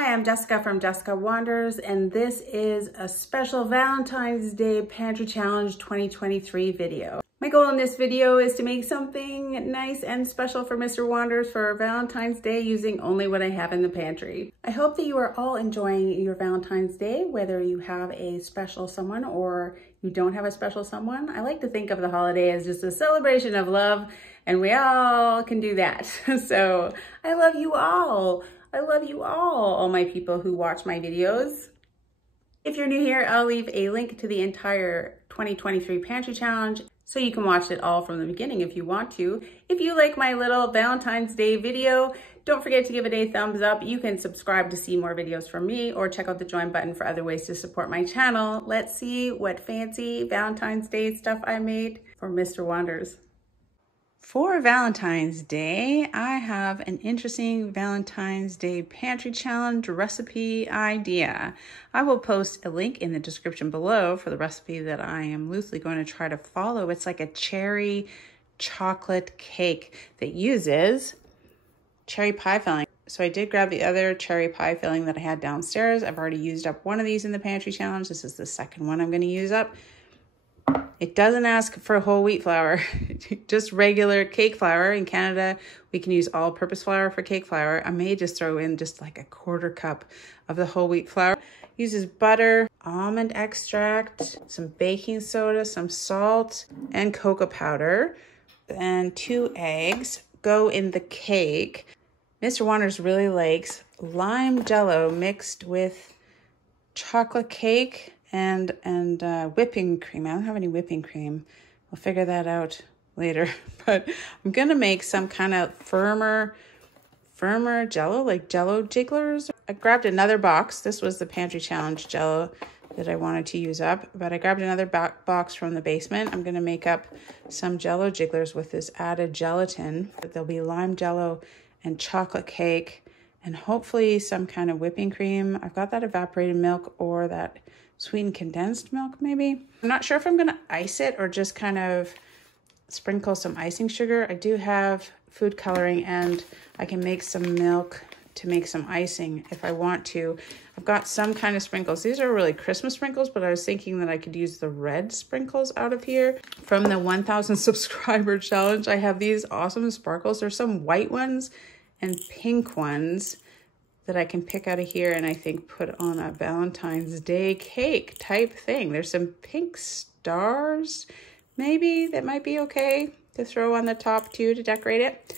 Hi, I'm Jessica from Jessica Wanders, and this is a special Valentine's Day Pantry Challenge 2023 video. My goal in this video is to make something nice and special for Mr. Wanders for Valentine's Day using only what I have in the pantry. I hope that you are all enjoying your Valentine's Day, whether you have a special someone or you don't have a special someone. I like to think of the holiday as just a celebration of love, and we all can do that. So I love you all. I love you all my people who watch my videos. If you're new here, I'll leave a link to the entire 2023 Pantry Challenge so you can watch it all from the beginning if you want to. If you like my little Valentine's Day video, don't forget to give it a thumbs up. You can subscribe to see more videos from me or check out the join button for other ways to support my channel. Let's see what fancy Valentine's Day stuff I made for Mr. Wanders. For Valentine's Day, I have an interesting Valentine's Day Pantry Challenge recipe idea. I will post a link in the description below for the recipe that I am loosely going to try to follow. It's like a cherry chocolate cake that uses cherry pie filling. So I did grab the other cherry pie filling that I had downstairs. I've already used up one of these in the Pantry Challenge. This is the second one I'm going to use up. It doesn't ask for whole wheat flour, just regular cake flour. In Canada, we can use all-purpose flour for cake flour. I may just throw in just like a 1/4 cup of the whole wheat flour. Uses butter, almond extract, some baking soda, some salt, and cocoa powder, and 2 eggs go in the cake. Mr. Wanders really likes lime Jell-O mixed with chocolate cake and whipping cream. I don't have any whipping cream. We'll figure that out later. But I'm gonna make some kind of firmer Jell-O, like Jell-O jigglers. I grabbed another box. This was the Pantry Challenge Jell-O that I wanted to use up, but I grabbed another box from the basement. I'm gonna make up some Jell-O jigglers with this added gelatin. There'll be lime Jell-O and chocolate cake, and hopefully some kind of whipping cream. I've got that evaporated milk or that sweetened condensed milk, maybe. I'm not sure if I'm gonna ice it or just kind of sprinkle some icing sugar. I do have food coloring and I can make some milk to make some icing if I want to. I've got some kind of sprinkles. These are really Christmas sprinkles, but I was thinking that I could use the red sprinkles out of here. From the 1,000 subscriber challenge, I have these awesome sparkles. There's some white ones and pink ones that I can pick out of here and I think put on a Valentine's Day cake type thing. There's some pink stars, maybe, that might be okay to throw on the top too to decorate it.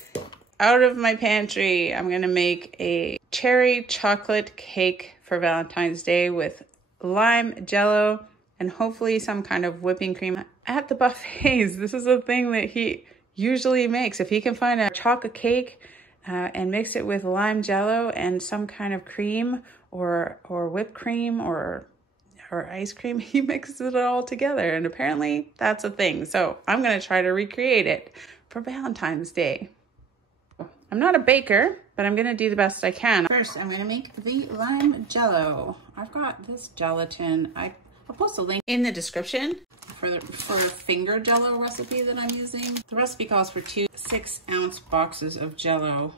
Out of my pantry, I'm gonna make a cherry chocolate cake for Valentine's Day with lime Jell-O and hopefully some kind of whipping cream. At the buffets, this is a thing that he usually makes. If he can find a chocolate cake and mix it with lime Jell-O and some kind of cream or whipped cream or ice cream, he mixes it all together, and apparently that's a thing. So I'm gonna try to recreate it for Valentine's Day. I'm not a baker, but I'm gonna do the best I can. First, I'm gonna make the lime Jell-O. I've got this gelatin. I'll post a link in the description for a finger Jell-O recipe that I'm using. The recipe calls for 2 6-ounce boxes of Jell-O.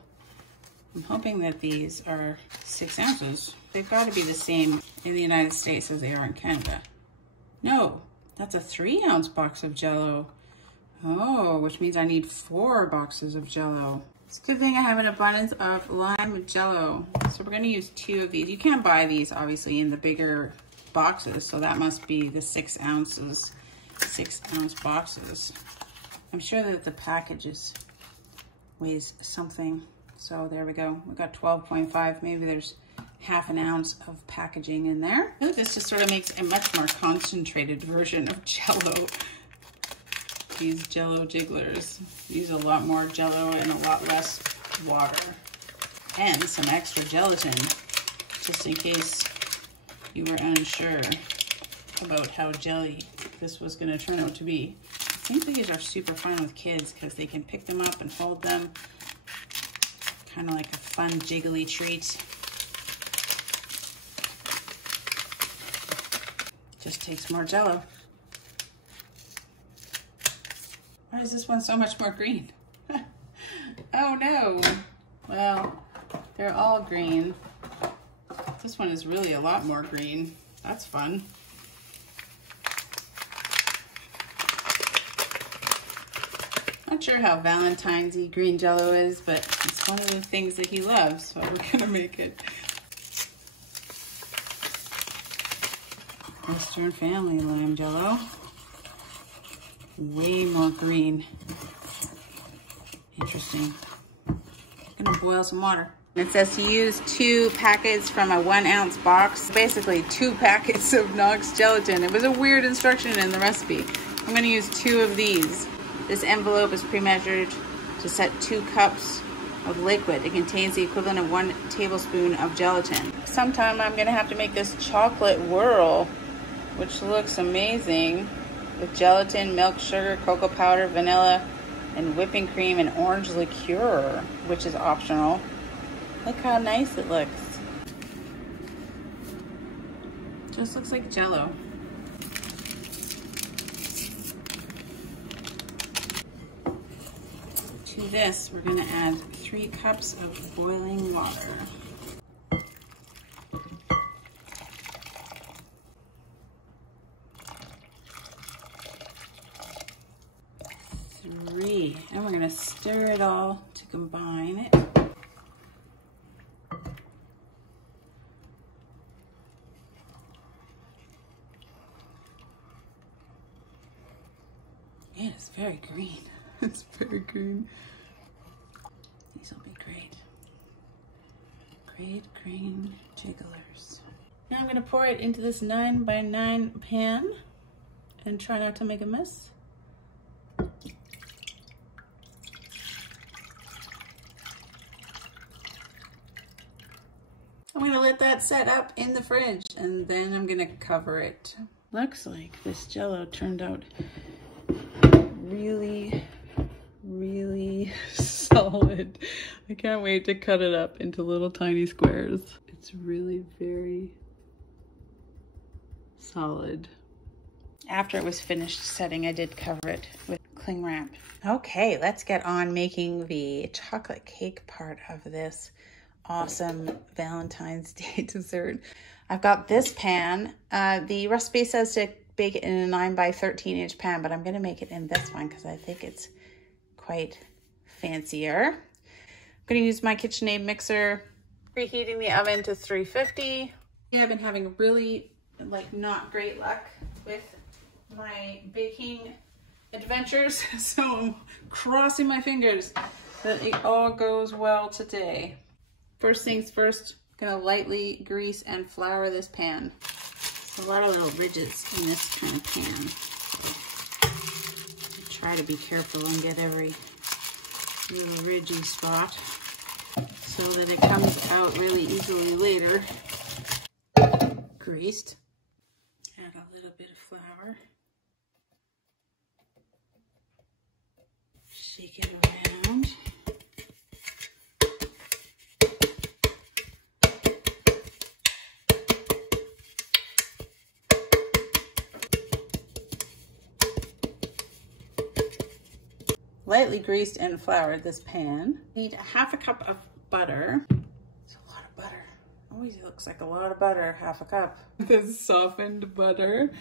I'm hoping that these are 6 ounces. They've got to be the same in the United States as they are in Canada. No, that's a 3-ounce box of Jell-O. Oh, which means I need 4 boxes of Jell-O. It's a good thing I have an abundance of lime Jell-O. So we're going to use 2 of these. You can't buy these obviously in the bigger boxes, so that must be the 6 ounces, 6-ounce boxes. I'm sure that the package weighs something. So there we go. We got 12.5. Maybe there's half an ounce of packaging in there. I think this just sort of makes a much more concentrated version of Jell-O. These Jell-O jigglers use a lot more Jell-O and a lot less water. And some extra gelatin, just in case you were unsure about how jelly this was going to turn out to be. I think these are super fun with kids because they can pick them up and hold them. Kind of like a fun jiggly treat. Just takes more Jell-O. Why is this one so much more green? Oh no. Well, they're all green. This one is really a lot more green. That's fun. Not sure how Valentine's-y green Jell-O is, but it's one of the things that he loves, so we're gonna make it. Western Family lamb Jell-O. Way more green. Interesting. I'm gonna boil some water. It says to use 2 packets from a 1 ounce box. Basically 2 packets of Knox gelatin. It was a weird instruction in the recipe. I'm gonna use 2 of these. This envelope is pre-measured to set 2 cups of liquid. It contains the equivalent of 1 tablespoon of gelatin. Sometime I'm gonna have to make this chocolate whirl, which looks amazing, with gelatin, milk, sugar, cocoa powder, vanilla, and whipping cream and orange liqueur, which is optional. Look how nice it looks. Just looks like Jell-O. To this, we're gonna add 3 cups of boiling water. And we're gonna stir it all to combine it. Yeah, it's very green. It's very green. These will be great. Great green jigglers. Now I'm gonna pour it into this 9 by 9 pan and try not to make a mess. I'm gonna let that set up in the fridge and then I'm gonna cover it. Looks like this Jell-O turned out really, really solid. I can't wait to cut it up into little tiny squares. It's really very solid. After it was finished setting, I did cover it with cling wrap. Okay, let's get on making the chocolate cake part of this awesome Valentine's Day dessert. I've got this pan. The recipe says to bake it in a 9 by 13 inch pan, but I'm gonna make it in this one because I think it's quite fancier. I'm gonna use my KitchenAid mixer, preheating the oven to 350. Yeah, I've been having really not great luck with my baking adventures, so I'm crossing my fingers that it all goes well today. First things first, I'm gonna lightly grease and flour this pan. There's a lot of little ridges in this kind of pan. Try to be careful and get every little ridgy spot so that it comes out really easily later. Greased. Add a little bit of flour. Shake it around. Lightly greased and floured this pan. Need ½ cup of butter. It's a lot of butter. Always looks like a lot of butter, ½ cup. This softened butter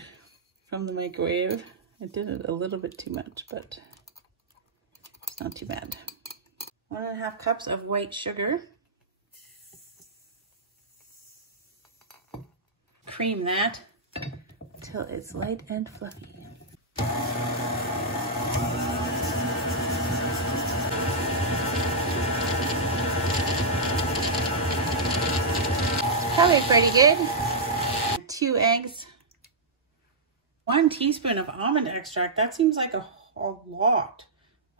from the microwave. I did it a little bit too much, but it's not too bad. 1½ cups of white sugar. Cream that until it's light and fluffy. Probably pretty good. 2 eggs. 1 teaspoon of almond extract. That seems like a lot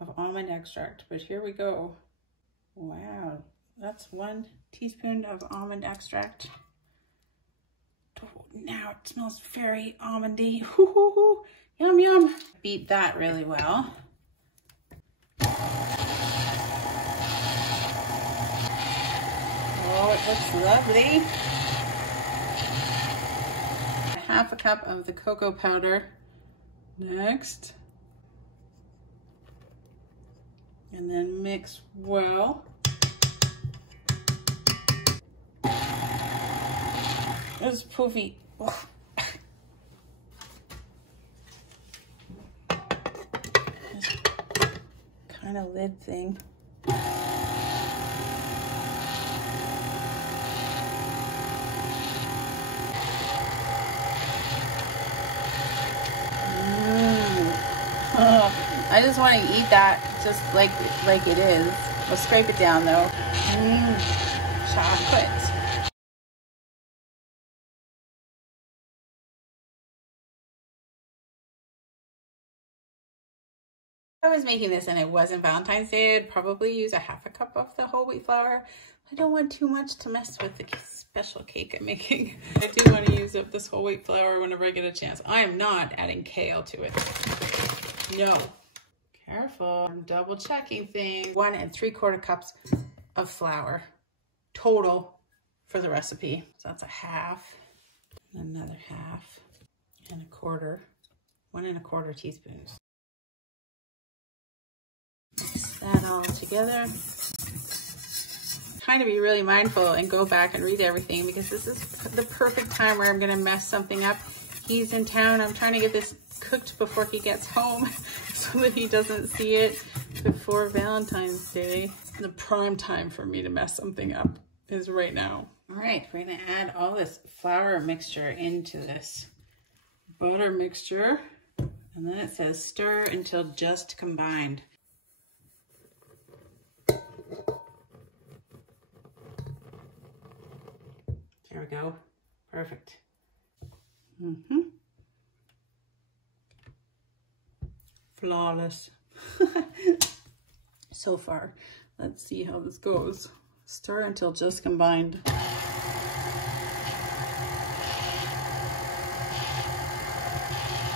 of almond extract, but here we go. Wow, that's 1 teaspoon of almond extract. Now it smells very almondy. Yum, yum. Beat that really well. Oh, it looks lovely. ½ cup of the cocoa powder next. And then mix well. It's poofy. This kind of lid thing. I just want to eat that just like it is. We'll scrape it down though. Chocolate. If I was making this and it wasn't Valentine's Day, I'd probably use a half a cup of the whole wheat flour. I don't want too much to mess with the special cake I'm making. I do want to use up this whole wheat flour whenever I get a chance. I am not adding kale to it. No. Careful. I'm double checking things. 1 3/4 cups of flour total for the recipe. So that's a half, another half, and a quarter. 1 1/4 teaspoons. Mix that all together. Trying to be really mindful and go back and read everything because this is the perfect time where I'm gonna mess something up. He's in town. I'm trying to get this cooked before he gets home so that he doesn't see it before Valentine's Day. The prime time for me to mess something up is right now. All right, we're gonna add all this flour mixture into this butter mixture. And then it says stir until just combined. There we go, perfect. Flawless. So far. Let's see how this goes. Stir until just combined.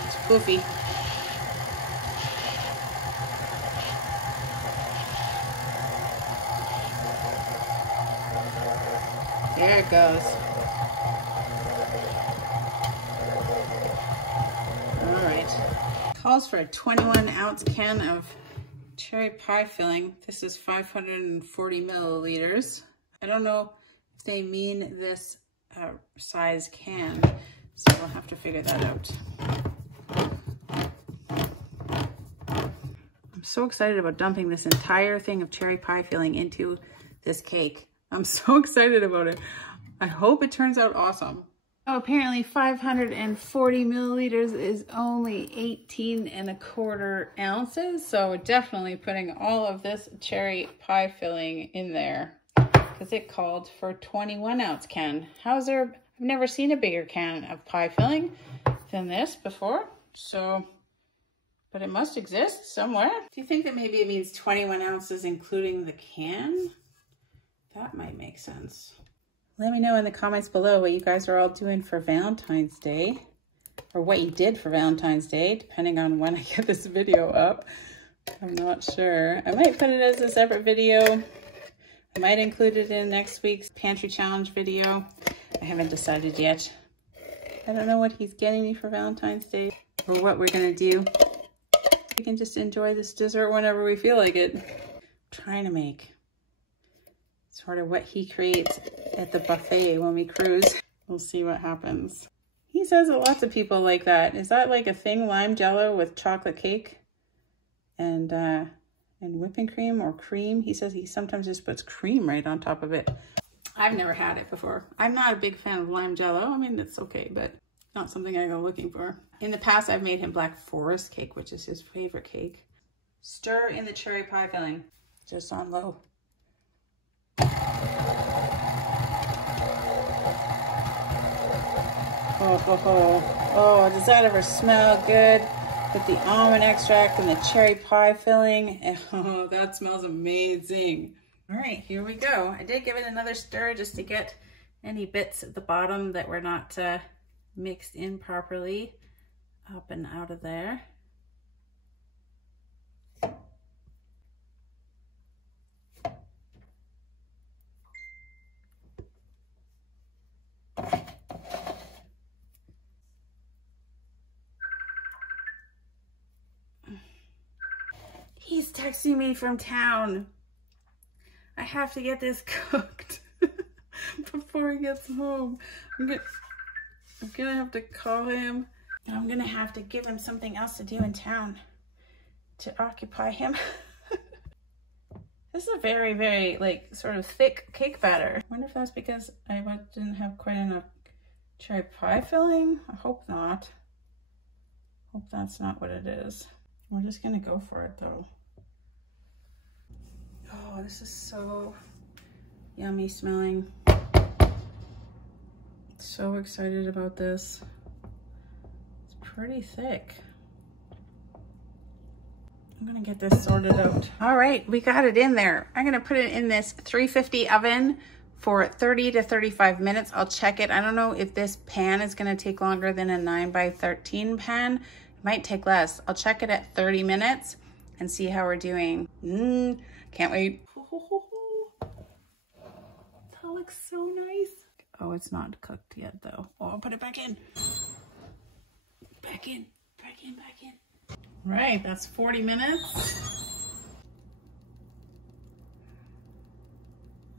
It's poofy. There it goes. All right. Calls for a 21-ounce can of cherry pie filling. This is 540 milliliters. I don't know if they mean this size can, so we'll have to figure that out. I'm so excited about dumping this entire thing of cherry pie filling into this cake. I'm so excited about it. I hope it turns out awesome. Oh, apparently 540 milliliters is only 18 1/4 ounces. So we're definitely putting all of this cherry pie filling in there because it called for a 21-ounce can. How's there? I've never seen a bigger can of pie filling than this before. So, but it must exist somewhere. Do you think that maybe it means 21 ounces including the can? That might make sense. Let me know in the comments below what you guys are all doing for Valentine's Day, or what you did for Valentine's Day, depending on when I get this video up. I'm not sure. I might put it as a separate video. I might include it in next week's pantry challenge video. I haven't decided yet. I don't know what he's getting me for Valentine's Day or what we're gonna do. We can just enjoy this dessert whenever we feel like it. I'm trying to make sort of what he creates at the buffet when we cruise. We'll see what happens. He says that lots of people like that. Is that like a thing, lime Jell-O with chocolate cake and whipping cream or cream? He says he sometimes just puts cream right on top of it. I've never had it before. I'm not a big fan of lime Jell-O. I mean, it's okay, but not something I go looking for. In the past, I've made him Black Forest cake, which is his favorite cake. Stir in the cherry pie filling, just on low. Oh, does that ever smell good? With the almond extract and the cherry pie filling. Oh, that smells amazing. All right, here we go. I did give it another stir just to get any bits at the bottom that were not mixed in properly up and out of there. He's texting me from town. I have to get this cooked before he gets home. I'm gonna have to call him. And I'm gonna have to give him something else to do in town to occupy him. This is a very, very like sort of thick cake batter. I wonder if that's because I didn't have quite enough cherry pie filling. I hope not. Hope that's not what it is. We're just gonna go for it though. Oh, this is so yummy smelling. So excited about this. It's pretty thick. I'm gonna get this sorted out. All right, we got it in there. I'm gonna put it in this 350 oven for 30 to 35 minutes. I'll check it. I don't know if this pan is gonna take longer than a 9x13 pan. It might take less. I'll check it at 30 minutes and see how we're doing. Can't wait. That looks so nice. Oh, it's not cooked yet though. Oh, I'll put it back in. Back in, back in, back in. Right, that's 40 minutes.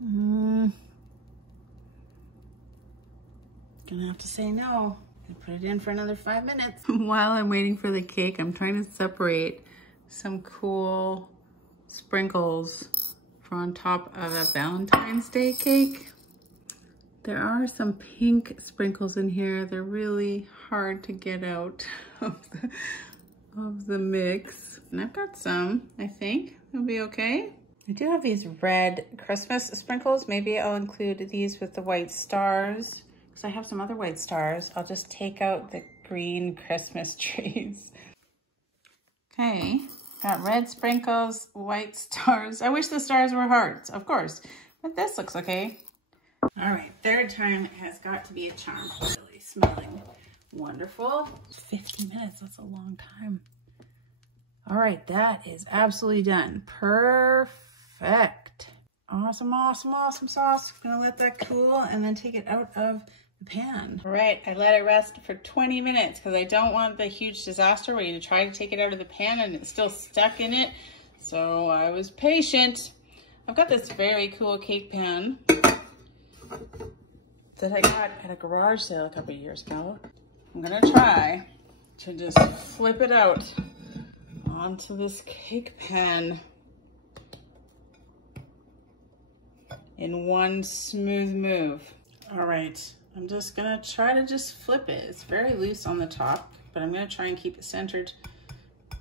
Gonna have to say no. Gonna put it in for another 5 minutes. While I'm waiting for the cake, I'm trying to separate some cool sprinkles for on top of a Valentine's Day cake. There are some pink sprinkles in here. They're really hard to get out of the mix. And I've got some, I think it'll be okay. I do have these red Christmas sprinkles. Maybe I'll include these with the white stars because I have some other white stars. I'll just take out the green Christmas trees. Okay, got red sprinkles, white stars. I wish the stars were hearts, of course, but this looks okay. All right, third time has got to be a charm. Really smelling wonderful. 50 minutes, that's a long time. All right, that is absolutely done. Perfect. Awesome, awesome, awesome sauce. I'm gonna let that cool and then take it out of the pan. All right, I let it rest for 20 minutes because I don't want the huge disaster where you try to take it out of the pan and it's still stuck in it. So I was patient. I've got this very cool cake pan that I got at a garage sale a couple of years ago. I'm gonna try to just flip it out onto this cake pan in one smooth move. All right, I'm just gonna try to just flip it. It's very loose on the top, but I'm gonna try and keep it centered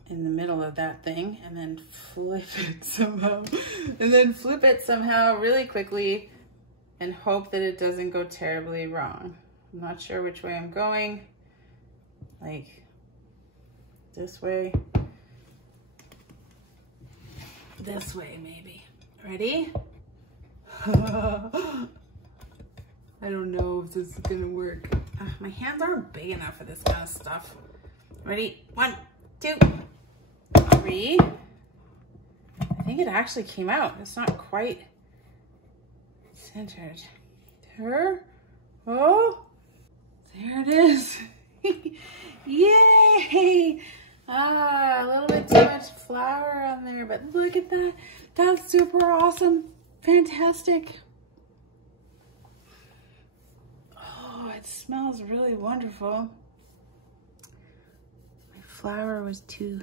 in the middle of that thing and then flip it somehow. And then flip it somehow really quickly and hope that it doesn't go terribly wrong. I'm not sure which way I'm going. Like this way. This way, maybe. Ready? I don't know if this is gonna work. My hands aren't big enough for this kind of stuff. Ready? 1, 2, 3. I think it actually came out. It's not quite centered. There. Oh, there it is. Yay! A little bit too much flour on there, but look at that. That's super awesome. Fantastic. Oh, it smells really wonderful. My flour was too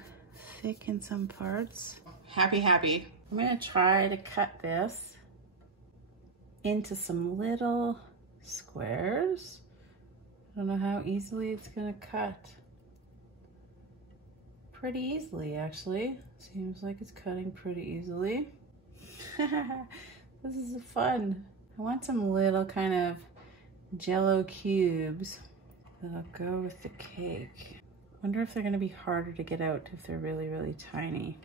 thick in some parts. Happy, happy. I'm gonna try to cut this into some little squares. I don't know how easily it's gonna cut. Pretty easily, actually. Seems like it's cutting pretty easily. This is fun. I want some little kind of Jell-O cubes that'll go with the cake. Wonder if they're gonna be harder to get out if they're really, really tiny.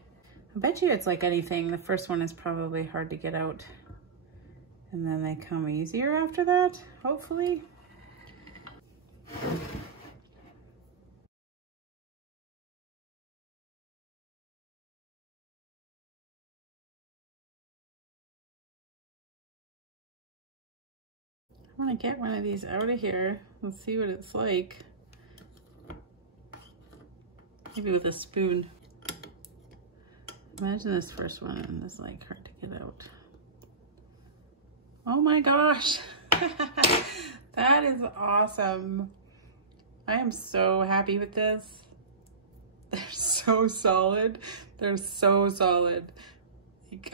I bet you it's like anything. The first one is probably hard to get out. And then they come easier after that, hopefully. I want to get one of these out of here. Let's see what it's like. Maybe with a spoon. Imagine this first one and it's like hard to get out. Oh my gosh. That is awesome. I am so happy with this. They're so solid. They're so solid.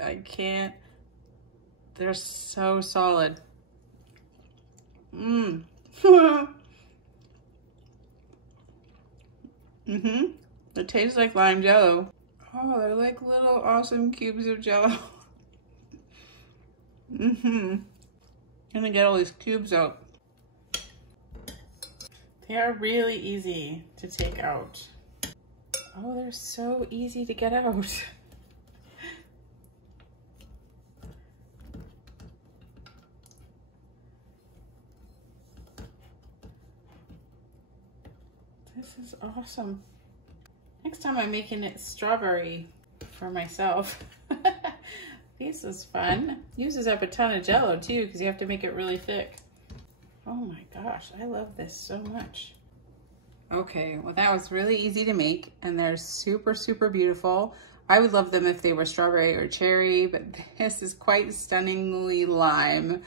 I can't. They're so solid. Mmm. Mm-hmm. It tastes like lime Jell-O. Oh, they're like little awesome cubes of Jell-O. Mm-hmm. Gonna get all these cubes out. They are really easy to take out. Oh, they're so easy to get out. This is awesome. Next time I'm making it strawberry for myself. This is fun. Uses up a ton of Jell-O too, because you have to make it really thick. Oh my gosh, I love this so much. Okay, well that was really easy to make, and they're super, super beautiful. I would love them if they were strawberry or cherry, but this is quite stunningly lime.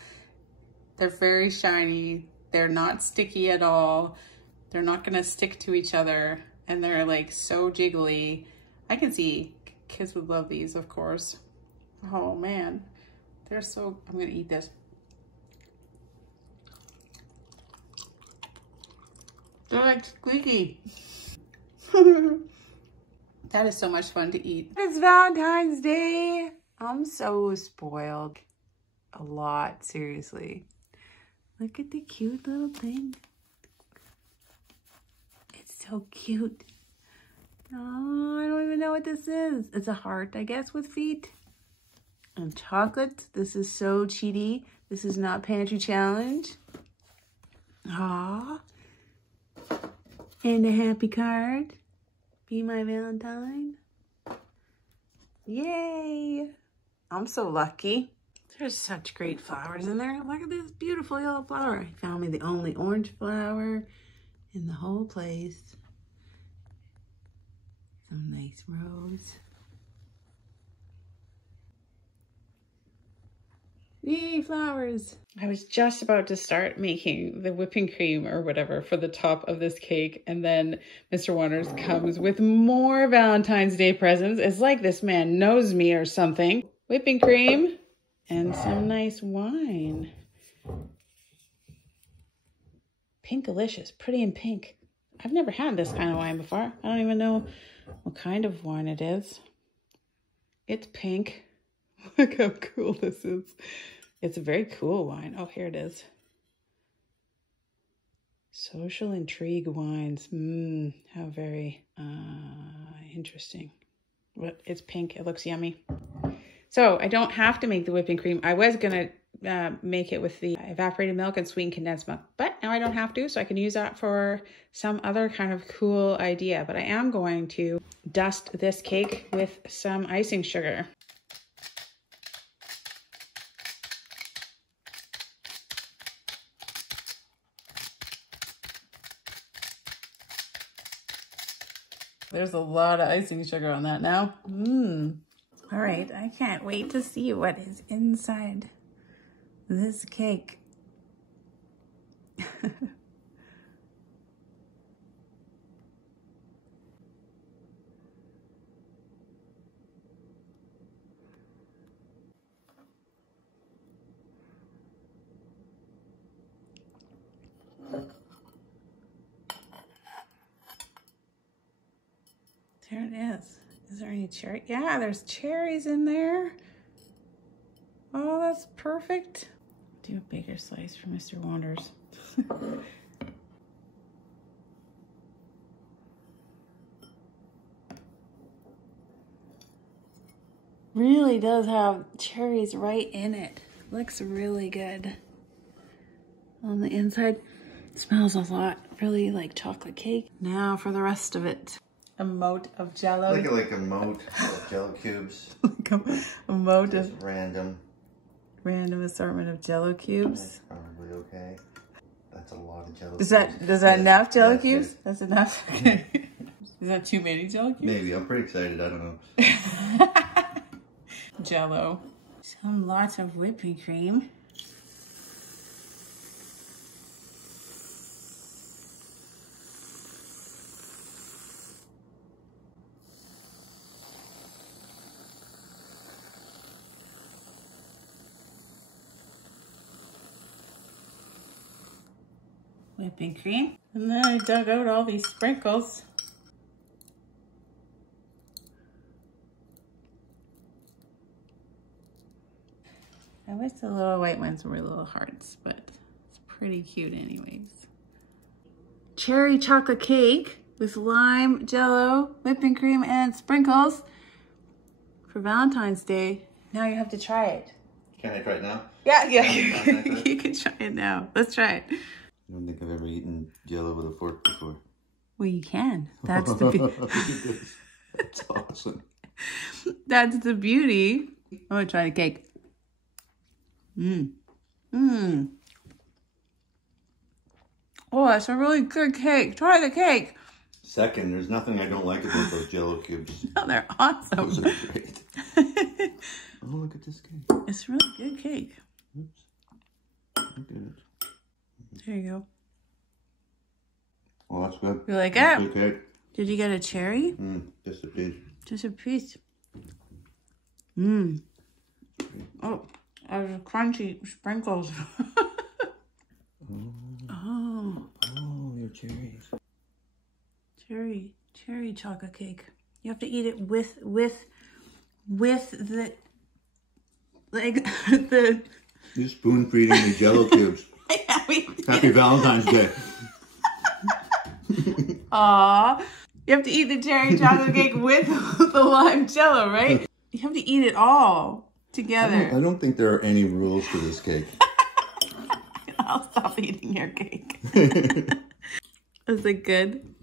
They're very shiny. They're not sticky at all. They're not gonna stick to each other, and they're like so jiggly. I can see kids would love these, of course. Oh man, they're so, I'm gonna eat this. They're like squeaky. That is so much fun to eat. It's Valentine's Day. I'm so spoiled. A lot, seriously. Look at the cute little thing. It's so cute. Oh, I don't even know what this is. It's a heart, I guess, with feet. And chocolate. This is so cheaty. This is not Pantry Challenge. Aww. And a happy card. Be my Valentine. Yay. I'm so lucky. There's such great flowers in there. Look at this beautiful yellow flower. I found me the only orange flower in the whole place. Some nice rose. Yay, flowers. I was just about to start making the whipping cream or whatever for the top of this cake, and then Mr. Wonders comes with more Valentine's Day presents. It's like this man knows me or something. Whipping cream and some nice wine. Pinkalicious, pretty in pink. I've never had this kind of wine before. I don't even know what kind of wine it is. It's pink. Look how cool this is. It's a very cool wine. Oh, here it is. Social intrigue wines. How very interesting. But it's pink. It looks yummy. So I don't have to make the whipping cream. I was going to make it with the evaporated milk and sweetened condensed milk, but now I don't have to, so I can use that for some other kind of cool idea. But I am going to dust this cake with some icing sugar. There's a lot of icing sugar on that now. All right, I can't wait to see what is inside this cake. There it is. Is there any cherry? Yeah, there's cherries in there. Oh, that's perfect. Do a bigger slice for Mr. Wonders. Really does have cherries right in it. Looks really good. On the inside, smells a lot. Really like chocolate cake. Now for the rest of it. A moat of Jell-O. Like a moat of Jell-O cubes. Like a moat of random assortment of Jell-O cubes. That's probably okay. That's a lot of Jell-O Is cubes. that enough Jell-O cubes? That's enough. Is that too many Jell-O cubes? Maybe. I'm pretty excited. I don't know. Jell-O. Some lots of whipping cream. whipping cream. And then I dug out all these sprinkles. I wish the little white ones were little hearts, but it's pretty cute anyways. Cherry chocolate cake with lime, Jell-O, whipping cream, and sprinkles for Valentine's Day. Now you have to try it. Can I try it now? Yeah, you can try it now. Let's try it. I don't think I've ever eaten Jell-O with a fork before. Well, you can. That's the beauty. That's awesome. That's the beauty. I'm gonna try the cake. Oh, that's a really good cake. Try the cake. Second, there's nothing I don't like about those Jell-O cubes. Oh, they're awesome. Those are great. Oh, look at this cake. It's really good cake. Oops. Look at it. There you go. Oh, that's good. You like that's it? good cake. Did you get a cherry? Just a piece. Just a piece. Oh, there's crunchy sprinkles. Oh, your cherries. Cherry chocolate cake. You have to eat it with the, like, the... You're spoon feeding the Jell-O cubes. Happy Valentine's Day. Aw. You have to eat the cherry chocolate cake with the lime Jell-O, right? You have to eat it all together. I don't think there are any rules to this cake. I'll stop eating your cake. Is it good?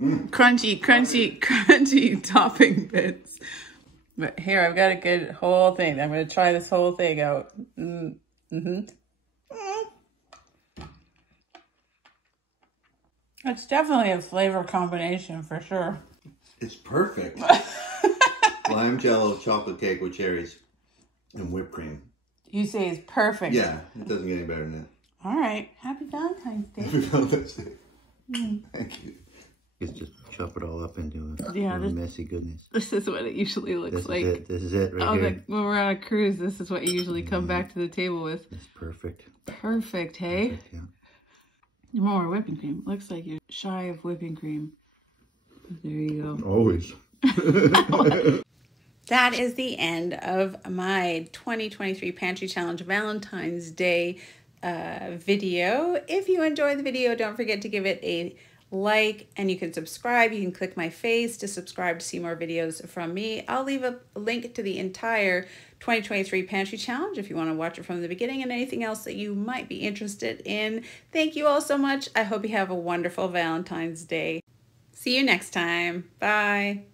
Crunchy topping bits. But here, I've got a good whole thing. I'm going to try this whole thing out. It's definitely a flavor combination for sure. It's perfect. Lime Jell-O chocolate cake with cherries and whipped cream. You say it's perfect. Yeah, it doesn't get any better than that. All right. Happy Valentine's Day. Happy Valentine's Day. Thank you. Just chop it all up into a messy goodness. This is what it usually looks like. This is it right here. When we're on a cruise, this is what you usually come back to the table with. It's perfect. Perfect, hey? Perfect, yeah. More whipping cream. Looks like you're shy of whipping cream. There you go. Always. That is the end of my 2023 Pantry Challenge Valentine's Day video. If you enjoyed the video, don't forget to give it a like, and you can subscribe. You can click my face to subscribe to see more videos from me. I'll leave a link to the entire 2023 Pantry Challenge if you want to watch it from the beginning, and anything else that you might be interested in. Thank you all so much. I hope you have a wonderful Valentine's Day. See you next time. Bye.